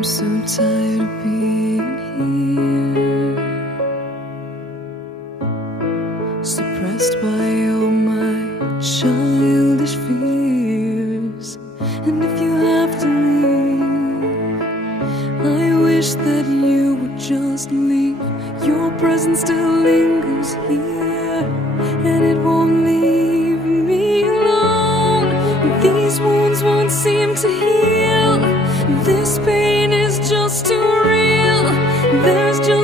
I'm so tired of being here, suppressed by all my childish fears. And if you have to leave, I wish that you would just leave. Your presence still lingers here, and it won't leave me alone. These wounds won't seem to heal. This pain is just too real. There's just